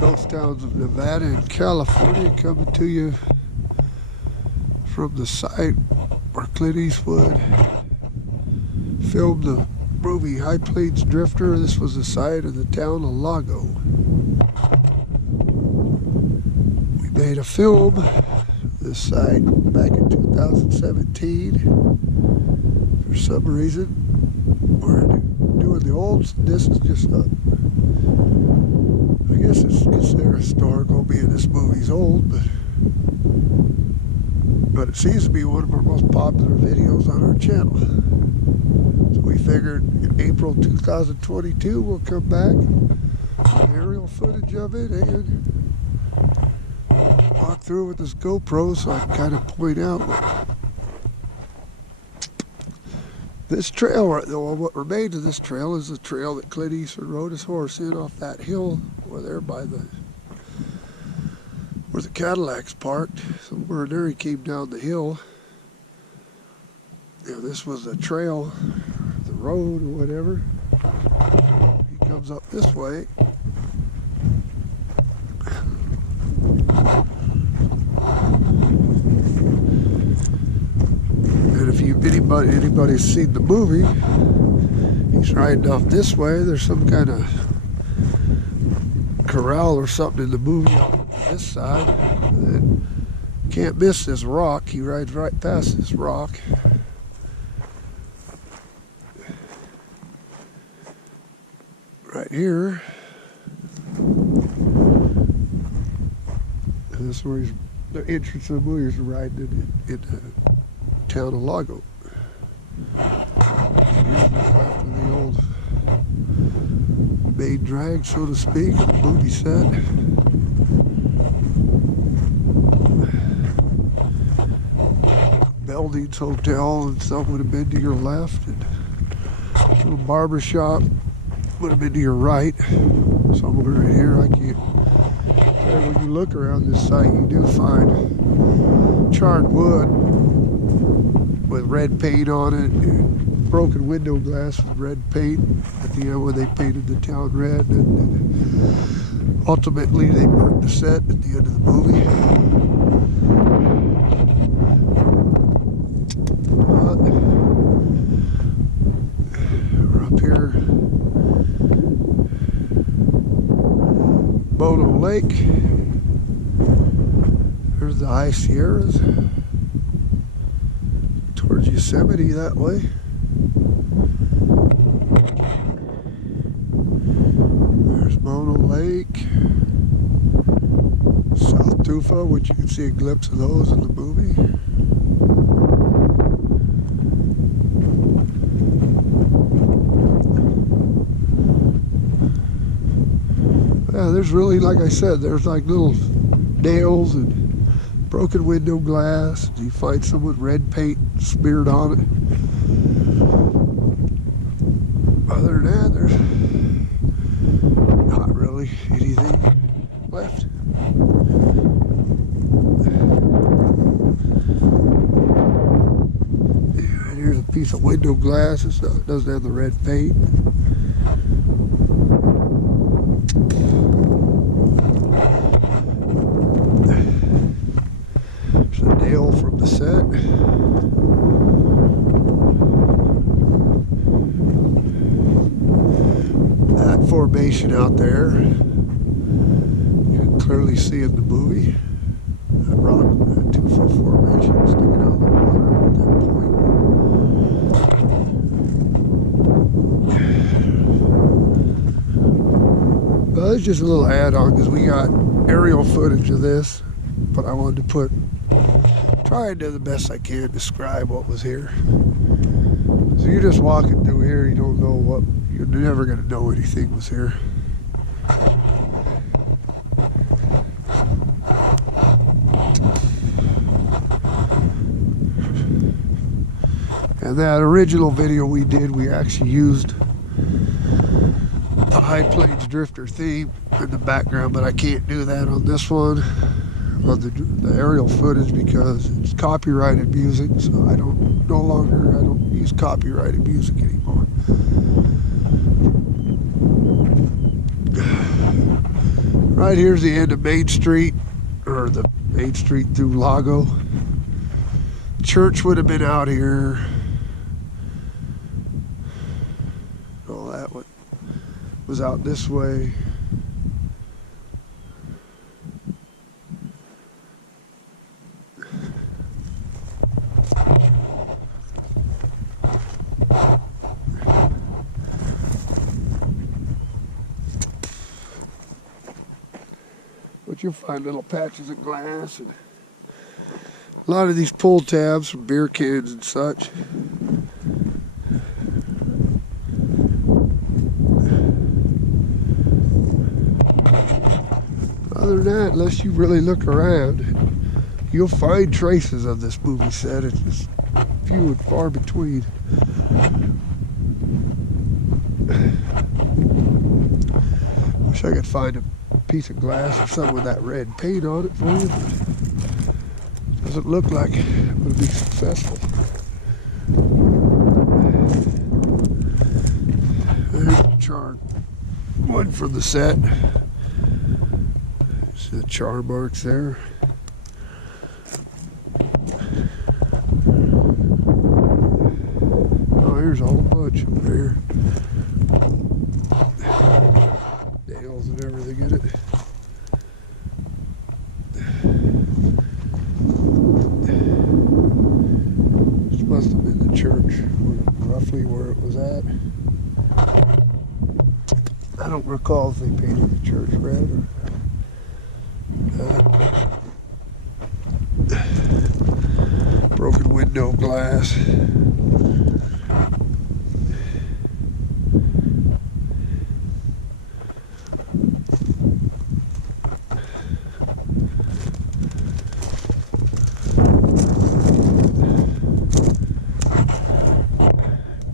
Ghost towns of Nevada and California, coming to you from the site where Clint Eastwood filmed the movie High Plains Drifter. This was the site of the town of Lago. We made a film this site back in 2017. For some reason, we're doing the old. This is just a, I guess it's considered historical, being this movie's old, but it seems to be one of our most popular videos on our channel. So we figured in April 2022 we'll come back with aerial footage of it and walk through with this GoPro so I can kind of point out this trail. What remains of this trail is the trail that Clint Eastwood rode his horse in off that hill over there by where the Cadillac's parked. Somewhere there he came down the hill. This was the trail, the road or whatever. He comes up this way. And if anybody's seen the movie, he's riding off this way. There's some kind of corral or something in the movie on this side. And can't miss this rock. He rides right past this rock. Right here. And this is where the entrance of the movie is riding in the Town of Lago. Here's what's left of the old main drag, so to speak, the movie set. Belding's Hotel and stuff would have been to your left, and a little barber shop would have been to your right. Somewhere right here, I can't. And when you look around this site, you do find charred wood with red paint on it, and broken window glass with red paint at the end when they painted the town red, and ultimately they burnt the set at the end of the movie. We're up here, Bono Lake. There's the High Sierras. Towards Yosemite that way. There's Bono Lake, South Tufa, which you can see a glimpse of those in the movie. Yeah, there's really, like I said, there's like little nails and broken window glass. You find some with red paint smeared on it. Other than that, there's not really anything left. And here's a piece of window glass. It doesn't have the red paint. Nail from the set. That formation out there, you can clearly see in the movie. That rock, that Tufa formation sticking out of the water at that point. Well, it's just a little add-on because we got aerial footage of this, but I wanted to try and do the best I can describe what was here. So you're just walking through here, you don't know what, you're never going to know anything was here. And that original video we did, we actually used a High Plains Drifter theme in the background, but I can't do that on this one. On the aerial footage because it's copyrighted music, so I don't use copyrighted music anymore. Right here's the end of Main Street, or the Main Street through Lago. Church would have been out here. All that one was out this way. But you'll find little patches of glass and a lot of these pull tabs from beer cans and such. Other than that, unless you really look around, you'll find traces of this movie set. It's just few and far between. Wish I could find a piece of glass or something with that red paint on it for you, but doesn't look like it would be successful. There's the char one from the set. See the char marks there. Oh, here's a whole bunch over here. Nails and everything in it. This must have been the church, roughly where it was at. I don't recall if they painted the church red or broken window glass.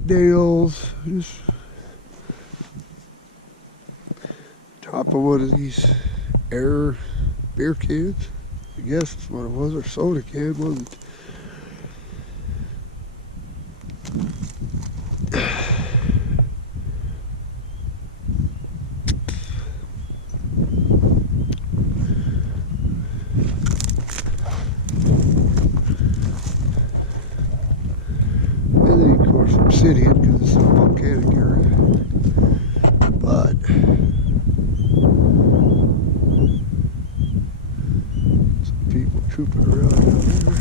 Nails, just top of one of these air beer cans. I guess that's what it was, or soda can, wasn't it? Obsidian because it's a volcanic area, but some people trooping around down there.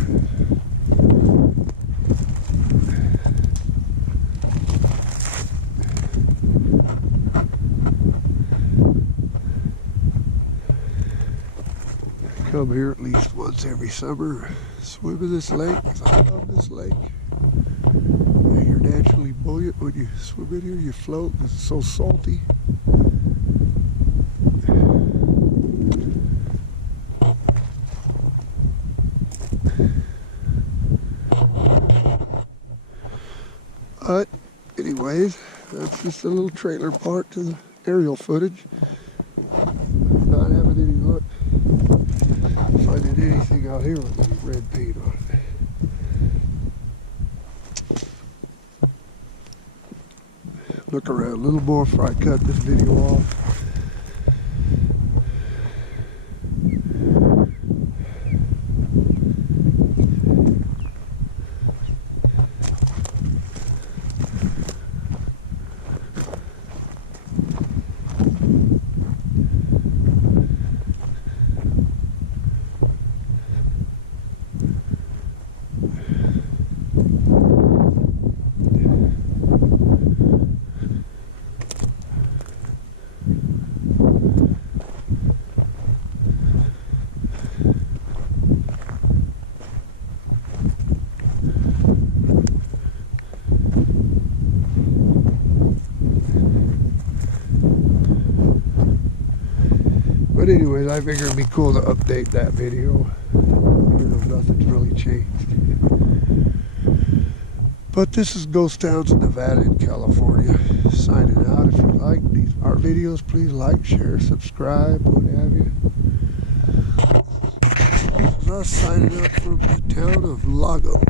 I come here at least once every summer, swim in this lake because I love this lake. You're naturally buoyant when you swim in here, you float because it's so salty. But anyways, that's just a little trailer part to the aerial footage. Not having any luck finding anything out here with any red paint on it. Look around a little more before I cut this video off. But anyways, I figured it'd be cool to update that video, even though nothing's really changed. But this is Ghost Towns in Nevada and California, signing out. If you like our videos, please like, share, subscribe, what have you. This is us signing up from the town of Lago.